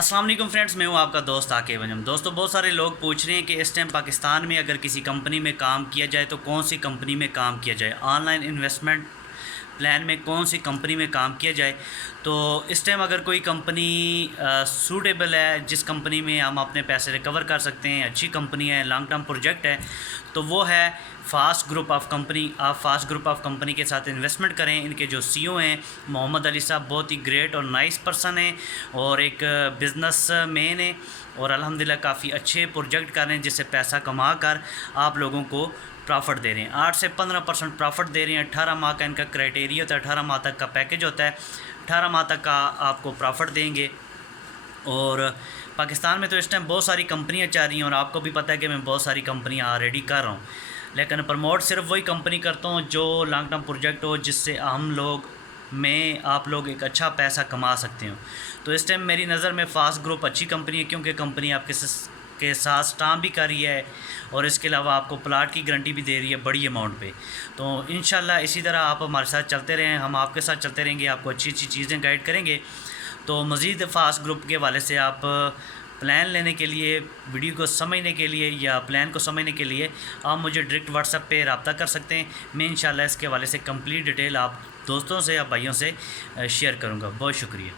السلام علیکم فرینڈس، میں ہوں آپ کا دوست عاقب انجم۔ دوستوں، بہت سارے لوگ پوچھ رہے ہیں کہ اس ٹائم پاکستان میں اگر کسی کمپنی میں کام کیا جائے تو کون سی کمپنی میں کام کیا جائے، آن لائن انویسٹمنٹ پلان میں کون سی کمپنی میں کام کیا جائے۔ تو اس ٹائم اگر کوئی کمپنی سوٹیبل ہے، جس کمپنی میں ہم اپنے پیسے ریکور کر سکتے ہیں، اچھی کمپنی ہے، لانگ ٹرم پروجیکٹ ہے، تو وہ ہے فاسٹ گروپ آف کمپنی۔ آپ فاسٹ گروپ آف کمپنی کے ساتھ انویسٹمنٹ کریں۔ ان کے جو سی او ہیں محمد علی صاحب، بہت ہی گریٹ اور نائس پرسن ہیں، اور ایک بزنس مین ہیں، اور الحمدللہ کافی اچھے پروجیکٹ کر رہے ہیں، جس سے پیسہ کما کر آپ لوگوں کو پرافٹ دے رہے ہیں۔ 8 سے 15% پرافٹ دے رہے ہیں۔ 18 ماہ کا ان کا کرائٹیریا ہوتا ہے، 18 ماہ تک کا پیکیج ہوتا ہے، 18 ماہ تک کا آپ کو پرافٹ دیں گے۔ اور پاکستان میں تو اس ٹائم بہت ساری کمپنیاں چل رہی ہیں، اور آپ کو بھی پتہ ہے کہ میں بہت ساری کمپنیاں آلریڈی کر رہا ہوں، لیکن پروموٹ صرف وہی کمپنی کرتا ہوں جو لانگ ٹرم پروجیکٹ ہو، جس سے آپ لوگ ایک اچھا پیسہ کما سکتے ہو۔ تو اس ٹائم میری نظر میں فاسٹ گروپ اچھی کمپنی ہے، کیونکہ کمپنی آپ کے ساتھ سٹامپ بھی کر رہی ہے، اور اس کے علاوہ آپ کو پلاٹ کی گارنٹی بھی دے رہی ہے بڑی اماؤنٹ پہ۔ تو انشاءاللہ اسی طرح آپ ہمارے ساتھ چلتے رہیں، ہم آپ کے ساتھ چلتے رہیں گے، آپ کو اچھی اچھی چیزیں گائیڈ کریں گے۔ تو مزید فاسٹ گروپ کے حوالے سے آپ پلان لینے کے لیے، ویڈیو کو سمجھنے کے لیے یا پلان کو سمجھنے کے لیے آپ مجھے ڈائریکٹ واٹس ایپ پہ رابطہ کر سکتے ہیں۔ میں انشاءاللہ اس کے حوالے سے کمپلیٹ ڈیٹیل آپ دوستوں سے یا بھائیوں سے شیئر کروں گا۔ بہت شکریہ۔